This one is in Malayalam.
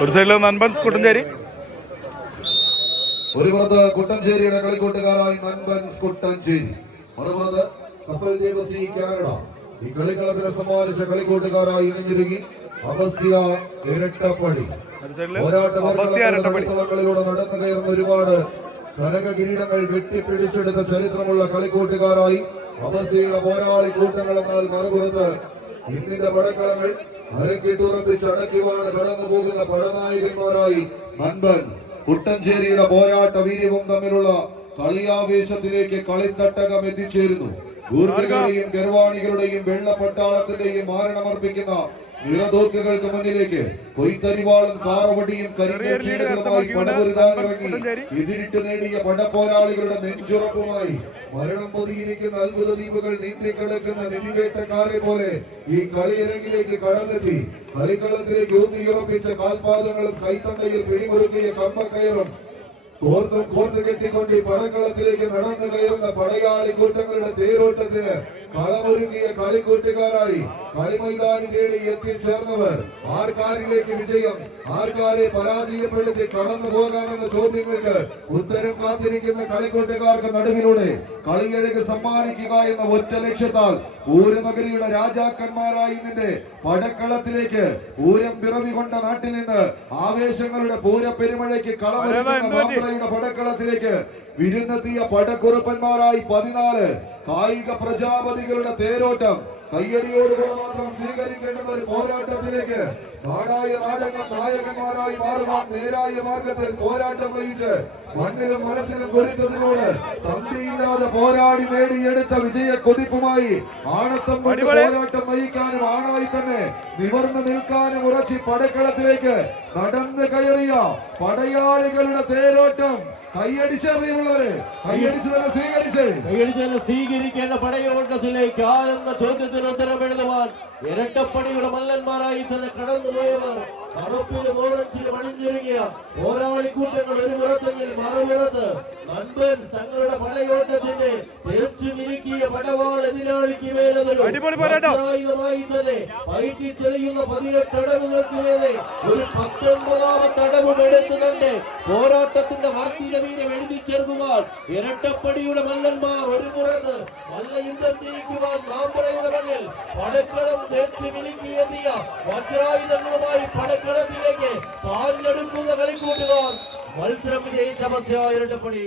ഒരു സൈഡിൽ നൻപൻസ് കുട്ടഞ്ചേരി ഒരു പുറത്ത് കുട്ടഞ്ചേരിയുടെ കളിക്കൂട്ടുകാരായി നൻപൻസ് കുട്ടഞ്ചേരി മറുപുറത്ത് സഫൽ ദേവസി കാനഡ. ഈ കളിക്കളത്തിനെ സമ്മാനിച്ച കളിക്കൂട്ടുകാരായി ഇണിഞ്ഞിരുങ്ങി അവസ്യ ഇരട്ടപ്പടി. പോരാട്ട കളിക്കളങ്ങളിലൂടെ നടന്നു കയറുന്ന ഒരുപാട് കനക കിരീടങ്ങൾ വെട്ടിപ്പിടിച്ചെടുത്ത ചരിത്രമുള്ള കളിക്കൂട്ടുകാരായി അവസ്യയുടെ പോരാളി കൂട്ടങ്ങൾ എന്നാൽ മറുപുറത്ത് ഇന്നിന്റെ പടക്കളങ്ങൾ അരക്കിട്ടുറപ്പിച്ച് കടന്നു പോകുന്ന പടനായകന്മാരായി നൻപൻസ് കുട്ടഞ്ചേരിയുടെ പോരാട്ട വീര്യവും തമ്മിലുള്ള കളിയാവേശത്തിലേക്ക് കളിത്തട്ടകം എത്തിച്ചേരുന്നു. ഊർജകളുടെയും ഗർവാണികളുടെയും വെള്ളപ്പട്ടാളത്തിന്റെയും മാരണമർപ്പിക്കുന്ന നിറതോക്കുകൾക്ക് മുന്നിലേക്ക് കൊയ്ത്തരിവാളും കാറവടിയും കരിങ്കച്ചീടുകളുമായി പടപൊരുതാനിറങ്ങി എതിരിട്ട് നേടിയ പടപ്പോരാളികളുടെ നെഞ്ചുറപ്പുമായി മരണം പൊതിയിരിക്കുന്ന അത്ഭുത ദ്വീപുകൾ നീന്തിക്കിടക്കുന്ന നിധിവേട്ടക്കാരെ പോലെ ഈ കളിയരങ്ങിലേക്ക് കടന്നെത്തി. കളിക്കളത്തിലേക്ക് ഊന്നിയുറപ്പിച്ച കാൽപാദങ്ങളും കൈത്തണ്ടയിൽ പിടിമുറുക്കിയ കമ്പക്കയറും തോർത്തും കോർത്ത് കെട്ടിക്കൊണ്ട് പടക്കളത്തിലേക്ക് നടന്നു കയറുന്ന പടയാളി കൂട്ടങ്ങളുടെ തേരോട്ടത്തിന് കളമൊരുങ്ങിയ കളിക്കൂട്ടുകാരായി കളിമൈതാനി തേടി എത്തിച്ചേർന്നവർ ആർക്കാരിലേക്ക് വിജയം? ആർക്കാരെ പരാജയപ്പെടുത്തി കടന്നു പോകാമെന്ന ചോദ്യങ്ങൾക്ക് ഉത്തരം കാത്തിരിക്കുന്ന കളിക്കൂട്ടുകാർക്ക് നടുവിലൂടെ കളിയഴക് സമ്മാനിക്കുക എന്ന ഒറ്റ ലക്ഷ്യത്താൽ പൂരനഗരിയുടെ രാജാക്കന്മാരായി നിന്റെ പടക്കളത്തിലേക്ക് പൂരം പിറവി കൊണ്ട നാട്ടിൽ നിന്ന് ആവേശങ്ങളുടെ പൂരപ്പെരുമഴയ്ക്ക് കളമൊരുക്കുന്ന മാമ്പ്രയുടെ പടക്കളത്തിലേക്ക് വിരുന്നെത്തിയ പടക്കുറുപ്പന്മാരായി പതിനാല് കായിക പ്രജാപതികളുടെ തേരോട്ടം കയ്യടിയോടുകൂടെ മാത്രം സ്വീകരിക്കേണ്ടുന്ന ഒരു പോരാട്ടത്തിലേക്ക് നാടായ നാടകം നായകന്മാരായി മാറുവാൻ നേരായ മാർഗത്തിൽ പോരാട്ടം നയിച്ച് മണ്ണിലും മനസ്സിലും പൊരുത്തതിനോട് സന്ധിയില്ലാതെ പോരാടി നേടിയെടുത്ത വിജയ കൊതിപ്പുമായി ആണത്തം കൊണ്ട് പോരാട്ടം നയിക്കാനും ആണായി തന്നെ നിവർന്നു നിൽക്കാനും ഉറച്ചി പടക്കളത്തിലേക്ക് നടന്നു കയറിയ പടയാളികളുടെ തേരോട്ടം. കൈയടിച്ചറിയുള്ളവരെ കൈയടിച്ച് തന്നെ സ്വീകരിച്ച്. കൈയടിച്ചതിനെ സ്വീകരിക്കേണ്ട പടയോട്ടത്തിലേക്ക് ആരെന്ന ചോദ്യത്തിന് ഉത്തരം എഴുതുവാൻ മല്ലന്മാരായി തന്നെ കടന്നുപോയവർ കറുപ്പിലും ഓറഞ്ചിലും അണിഞ്ഞൊരുങ്ങിയ പോരാളി കൂട്ടങ്ങൾ ഒരു പുറത്തെങ്കിൽ മറുപുറത്ത് നൻപൻ തങ്ങളുടെ പടയോട്ടത്തിന്റെ തേച്ചു മിനുക്കിയ പടവാൾ എതിരാളിക്ക് മേലതൊരു തന്നെ പയറ്റി തെളിയുന്ന പതിനെട്ട് അടവുകൾക്ക് മേലെ ഒരു പത്തൊൻപതാമത്തെ അടവും എടുത്ത് തന്നെ പോരാട്ടത്തിന്റെ വർദ്ധിത വീരം എഴുതി ചേർക്കുവാൻ ഇരട്ടപ്പടിയുടെ മല്ലന്മാർ ഒരു പുറത്ത് നല്ല യുദ്ധം ജയിക്കുവാൻ മാമ്പറയുടെ മണ്ണിൽ പടക്കളം തേച്ച് മിനുക്കി എത്തിയ വജ്രായുധങ്ങളുമായി പടക്കളത്തിലേക്ക് പാഞ്ഞെടുക്കുന്ന കളിക്കൂട്ടുകാർ. മത്സരം വിജയിച്ച മത്സ്യ ഇരട്ടപ്പടി.